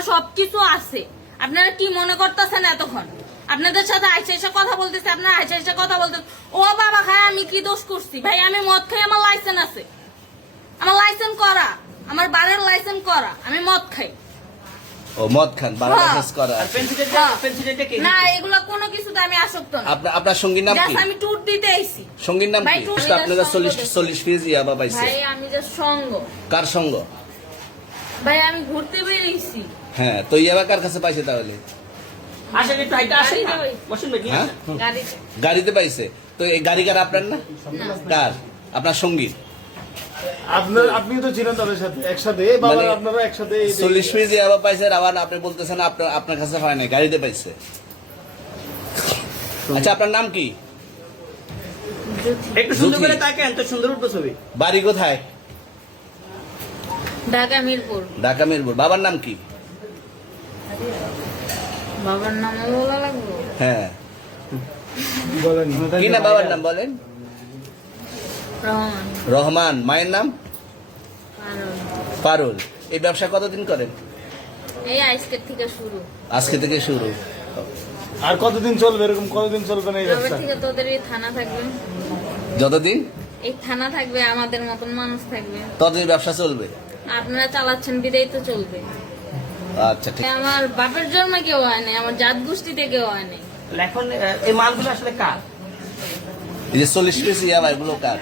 আমার সবকিছু আছে। আপনারা কি মনে করতেছেন এতক্ষণ? আপনাদের সাথে আইসা এসে কথা বলতেছে, আপনারা আইসা এসে কথা বলতেছে। ও বাবা খায়, আমি কি দোষ করছি? ভাই আমি মদ খাই, আমার লাইসেন্স আছে, আমার লাইসেন্স করা, আমার বারের লাইসেন্স করা, আমি মদ খাই। ও মদ খান, বারের লাইসেন্স করা আছে। না এগুলো কোনো কিছুতে আমি আসক্ত না। আপনার সঙ্গীর নাম কি? আমি ট্যুর দিতে আইছি। সঙ্গীর নাম কি? আপনারা 40 ফিজ ইয়াবা পাইছে। ভাই আমি যে সঙ্গ। কার সঙ্গ? ভাই আমি ঘুরতে বেরিয়েছি। হ্যাঁ, তো ইয়াবা কার কাছে পাইছে তাহলে? গাড়িতে পাইছে। তো এই গাড়ি কার, আপনার না? কার? আপনার সঙ্গী? আপনি তো ছিলেন তাদের সাথে একসাথে, আপনারা একসাথে 40 ফিজ ইয়াবা পাইছে, আবার আপনি বলতেছেন আপনার কাছে হয় না, গাড়িতে পাইছে। আচ্ছা, আপনার নাম কি? একটু সুন্দর করে তাকান তো, সুন্দর উঠবে ছবি। বাড়ি কোথায়? ঢাকা মিরপুর। ঢাকা মিরপুর। বাবার নাম কি? বাবার নাম বলা লাগবে? হ্যাঁ, বলেন কি না বাবার নাম বলেন? রহমান। রহমান। মায়ের নাম? পারুল। পারুল। এই ব্যবসা কতদিন করেন? এই আজকের থেকে শুরু। আজকে থেকে শুরু। আর কতদিন চলবে, এরকম কতদিন চলবে না এই তবে ব্যবসা? থেকে তোদের এই থানা থাকবে, যতদিন এই থানা থাকবে, আমাদের মতন মানুষ থাকবে, ততদিন ব্যবসা চলবে। আপনারা চালাচ্ছেন বিদায় তো চলবে। আচ্ছা, ঠিক। আমার বাপের জন্মে কেউ হয় নাই, আমার জাত গোষ্ঠীতে কেউ হয় নাই। এখন এই মালগুলো আসলে কার? এই যে 40 পিস ইয়াবা, এগুলো কার?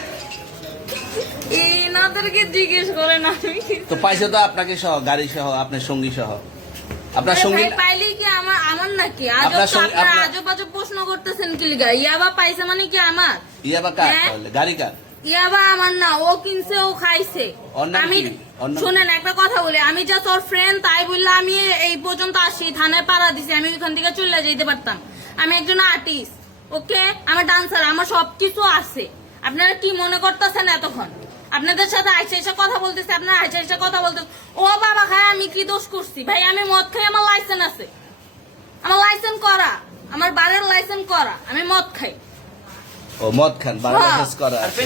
এনাদেরকে জিজ্ঞেস করেন, আমি কি তো পাইছে তো আপনাকে সহ, গাড়ি সহ, আপনার সঙ্গী সহ। আপনার আরে সঙ্গী ভাই, পাইলেই কি আমার নাকি? আজব আপনার তো সঙ্গে- আপনারা আপনার- আজব আজব প্রশ্ন করতেছেন কি লিগা? ইয়াবা পাইছে মানে কি আমার? ইয়াবা কার হ্যাঁ? তাহলে? গাড়ি কার? ইয়াবা আমার না, ও কিনছে, ও খাইছে। ওর নাম আমি কি? ওর নাম শুনেন একটা কথা বলি, আমি যা তোর ফ্রেন্ড তাই বললে আমি এই পর্যন্ত আসি, থানায় পাড়া দিছি, আমি ওখান থেকে চলে যেতে পারতাম। আমি একজন আর্টিস্ট, ওকে, আমি ডান্সার, আমার সবকিছু আছে। আপনারা কি মনে করতেছেন এতক্ষণ? আপনাদের সাথে আইসা এসে কথা বলতেছে, আপনারা আইসা এসে কথা বলতেছে। ও বাবা খায়, আমি কি দোষ করছি? ভাই আমি মদ খাই, আমার লাইসেন্স আছে, আমার লাইসেন্স করা, আমার বারের লাইসেন্স করা, আমি মদ খাই। ও মদ খান, বারের লাইসেন্স করা আর আছে।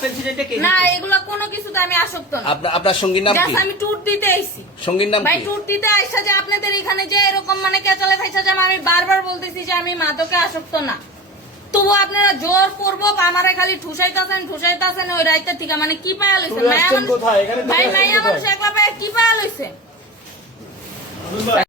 পেন্সিলটা কে? না এগুলো কোনো কিছুতে আমি আসক্ত না। আপনার সঙ্গীর নাম কি? Just আমি ট্যুর দিতে আইছি। সঙ্গীর নাম ভাই কি? ট্যুর দিতে আইসা যে আপনাদের এখানে যে এরকম মানে কেচালে ফাইসা যে আমি বারবার বলতেছি যে আমি মাদকে আসক্ত না, তবু আপনারা জোর করবো আমারে খালি ঠুসাইতাছেন ওই রাইতে থেকে। মানে কি পায়া লইছে? চলে আসছেন কোথায়? এখানে চলে ভাই আসছেন মাইয়া কোথায়? মানুষ একলা পায়া কি পায়া লইছে?